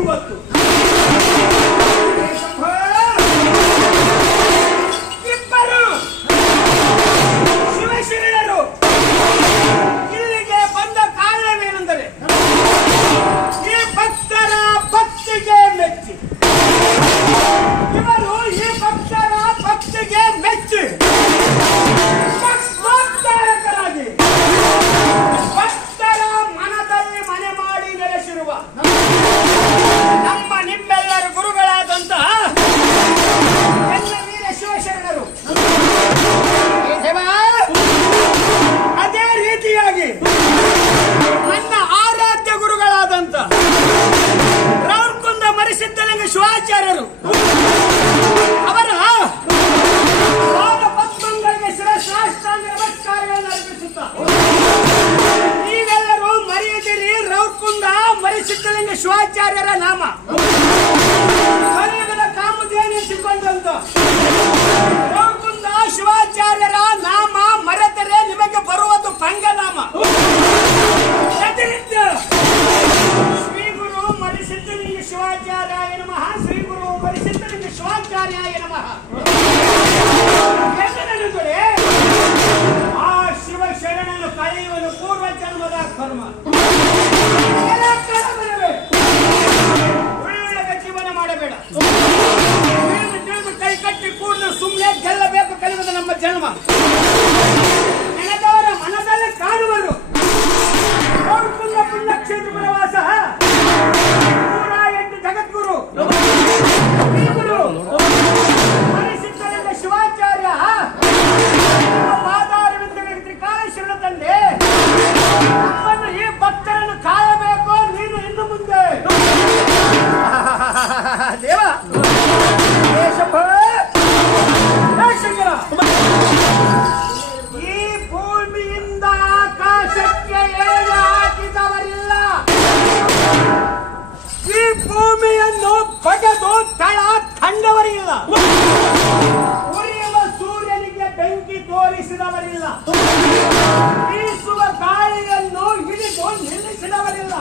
ಇವತ್ತು ಇಬ್ಬರು ಶಿವಶರಣರು ಇಲ್ಲಿಗೆ ಬಂದ ಕಾರಣವೇನೆಂದರೆ ಈ ಭಕ್ತರ ಭಕ್ತಿಗೆ ಮೆಚ್ಚಿ ಇವರು ಈ ಭಕ್ತರ ಭಕ್ತಿಗೆ ಮೆಚ್ಚಿ ಭಕ್ತೋದ್ಧಾರಕರಾಗಿ ಭಕ್ತರ ಮನದಲ್ಲಿ ಮನೆ ಮಾಡಿ ನೆಲೆಸಿರುವ ನಮ್ಮ ನಿಮ್ಮೆಲ್ಲರ ಗುರುಗಳಾದಂತಹ ವೀರ ಶಿವಶರಣರು ಅದೇ ರೀತಿಯಾಗಿ ನನ್ನ ಆರಾಧ್ಯ ಗುರುಗಳಾದಂತ ರೌರ್ಕುಂದ ಮರಿಸಿದ್ದಲಿಂಗ ಶಿವಾಚಾರ್ಯರು ಅವರ ಪಾದಪದ್ಮಗಳಿಗೆ ಶಿರಸಾಷ್ಟಾಂಗ ನಮಸ್ಕಾರಗಳನ್ನು ಅರ್ಪಿಸುತ್ತಾ ನೀವೆಲ್ಲರೂ ಮರೆಯದಿರಿ ರೌರ್ಕುಂದ ಮರಿಸಿದ್ದಲಿಂಗ ಶಿವಾಚಾರ್ಯರ ನಾಮ ಕಲಿಯುಗದ ಕಾಮಧೇನಿಸಿಕೊಂಡಂತ ರೌರ್ಕುಂದ ಶಿವಾಚಾರ್ಯರ ನಾಮ ಮರೆತರೆ ನಿಮಗೆ ಬರುವುದು ಪಂಗನಾಮ. ಶ್ರೀ ಗುರು ಮರಿಸಿದ್ದಲಿಂಗ ಶಿವಾಚಾರ್ಯಾಯ ನಮಃ. ಶ್ರೀ ಗುರು ಮರಿಸಿದ್ದಲಿಂಗ ಶಿವಾಚಾರ್ಯಾಯ ನಮಃ. ಏಕೆಂದರೆ ಆ ಶಿವಶರಣನು ಕಳೆಯುವನು ಪೂರ್ವ ಜನ್ಮದ ಕರ್ಮ. ಒಳ್ಳೆಯ ಜೀವನ ಮಾಡಬೇಡ. ತಿಳಿದು ಕೈ ಕಟ್ಟಿ ಕೂಡಲು ಸುಮ್ಮನೆ ಗೆಲ್ಲಬೇಕು. ಕಲಿಯುವುದು ನಮ್ಮ ಜನ್ಮ. ನೆನೆದವರ ಮನದಲ್ಲಿ ಕಾಣುವರು. ರೌರ್ಕುಂದ ಪುಣ್ಯಕ್ಷೇತ್ರ ಪ್ರವಾಸ 108 ಜಗದ್ಗುರು ಗುರು ಮರಿಸಿದ್ದಲಿಂಗ ಶಿವಾಚಾರ್ಯ ಪಾದಾರವಿಂದಗಳಿಗೆ ತ್ರಿಕಾಲ ಶರಣ ತಂದೆ ನಮ್ಮನ್ನು ಈ ಭಕ್ತರನ್ನು ಕಾಯಬೇಕು. ನೀನು ಇನ್ನು ಮುಂದೆ ದೇವ ಈ ಭೂಮಿಯಿಂದ ಆಕಾಶಕ್ಕೆ ಏಳು ಹಾಕಿದವರಿಲ್ಲ. ಈ ಭೂಮಿಯನ್ನು ಬಗೆದು ತಳ ಕಂಡವರಿಲ್ಲ. ಉರಿಯುವ ಸೂರ್ಯನಿಗೆ ಬೆಂಕಿ ತೋರಿಸಿದವರಿಲ್ಲ. ಬೀಸುವ ಗಾಳಿಯನ್ನು ಹಿಡಿದು ನಿಲ್ಲಿಸಿದವರಿಲ್ಲ.